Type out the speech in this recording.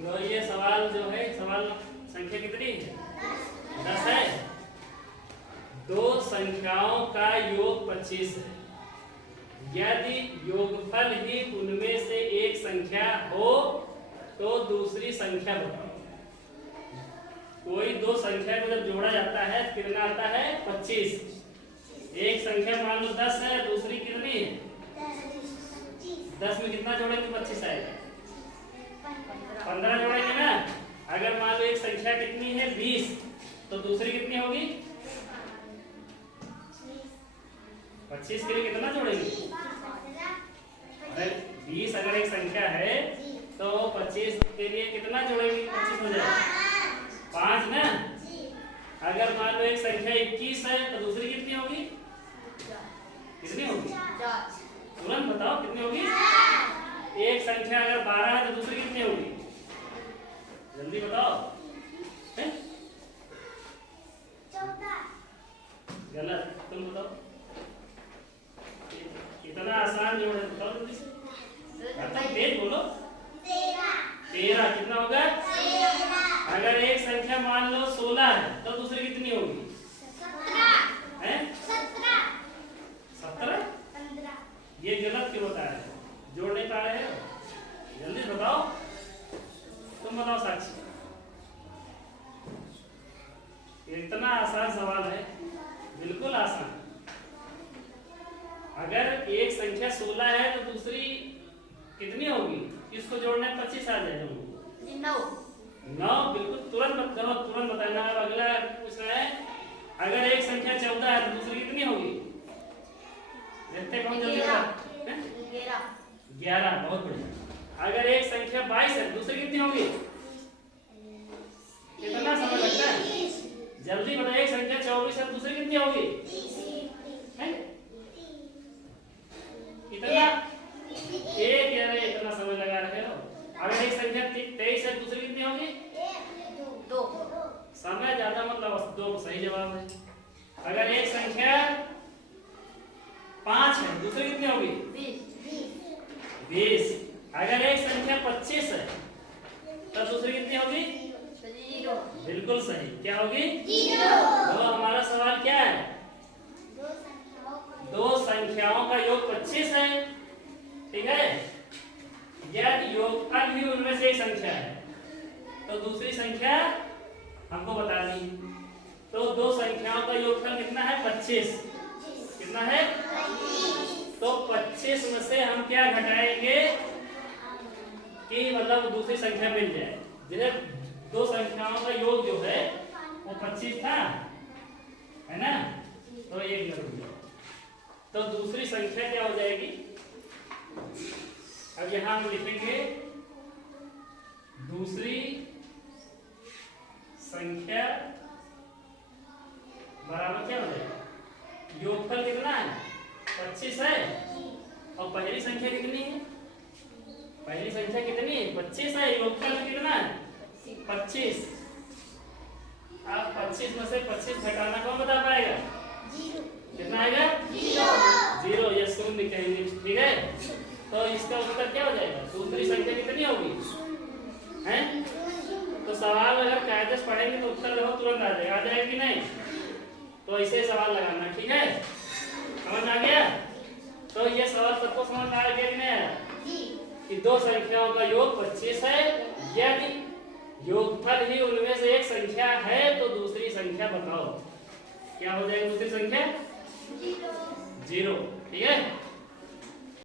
तो ये सवाल जो है, सवाल संख्या कितनी है? 10 है। दो संख्याओं का योग 25 है। यदि योगफल ही उनमें से एक संख्या हो तो दूसरी संख्या बताओ। कोई दो संख्या को जब जोड़ा जाता है कितना आता है? 25। एक संख्या मान लो 10 है, दूसरी कितनी है? 10 में कितना जोड़ेंगे? 25 आएगा। 15 जोड़ेंगे ना। अगर मान लो एक संख्या कितनी है? 20, तो दूसरी कितनी होगी? 25 के लिए कितना जोड़ेंगे? अरे 20 अगर एक संख्या है तो 25 के लिए कितना जोड़ेंगे? 25 हो जाएगा 5 ना। अगर मान लो एक संख्या 21 है तो दूसरी कितनी होगी? कितनी होगी? तुरंत बताओ कितनी होगी? एक संख्या अगर 12 है तो दूसरी कितनी होगी? जल्दी बताओ। गलत, तुम बताओ। इतना आसान जोड़ है, बताओ जल्दी से। तेज बोलो। 13 कितना होगा? अगर एक संख्या मान लो 16 है तो दूसरी कितनी होगी? 17। ये गलत क्यों बता रहे हो? जोड़ नहीं पा रहे हो? जल्दी बताओ। तुम बताओ साक्षी। इतना आसान सवाल है, बिल्कुल आसान। अगर एक संख्या 16 है तो दूसरी कितनी होगी? इसको जोड़ने 25 आ जाएगा। 9 बिल्कुल। तुरंत तुरंत बताना। अब अगला पूछ रहा है, अगर एक संख्या 14 है तो दूसरी कितनी होगी? देखते कौन जल्दी बता। 11। बहुत बढ़िया। अगर एक संख्या 22 है दूसरी कितनी होगी? कितना समय लगता है? जल्दी बताओ। एक संख्या 24 है दूसरी कितनी होगी? कितना? एक। यार इतना समय लगा रहे हो। अगर एक संख्या 23 है दूसरी कितनी होगी? 2। समय ज्यादा मतलब 2 सही जवाब है। अगर एक संख्या 5 है दूसरी कितनी होगी? 20। अगर एक संख्या 25 है तो दूसरी कितनी होगी? 0। बिल्कुल सही। क्या होगी? 0। तो हमारा सवाल क्या है? दो संख्याओं का योग 25 है, ठीक है। यदि योगफल ही उनमें से एक संख्या है तो दूसरी संख्या हमको बतानी। तो दो संख्याओं का योगफल कितना है? 25। कितना है? तो 25 में से हम क्या घटाएंगे कि मतलब दूसरी संख्या मिल जाए। जैसे दो संख्याओं का योग जो है वो 25 था, है ना। तो ये गलत हो, तो दूसरी संख्या क्या हो जाएगी? अब यहां हम लिखेंगे दूसरी संख्या बराबर क्या हो जाएगा? योगफल कितना है? 25 है। और पहली संख्या कितनी है? पहली संख्या कितनी है? 25 है। योगफल कितना है? 25। अब 25 में से 25 घटाना कौन बता पाएगा? कितना आएगा? 0। ये शून्य कहेंगे, ठीक है। तो इसका उत्तर क्या हो जाएगा? दूसरी संख्या कितनी होगी? हैं? तो सवाल अगर कायदे से पढ़ेंगे तो उत्तर देखो तुरंत आ जाएगा। आ जाएगा कि नहीं? तो ऐसे सवाल लगाना, ठीक है। समझ आ गया? तो ये सवाल सबको समझ में आ गया कि नहीं? कि दो संख्याओं का योग 25 है। यदि योगफल ही उनमें से एक संख्या है तो दूसरी संख्या बताओ। क्या हो जाएगी दूसरी संख्या? 0।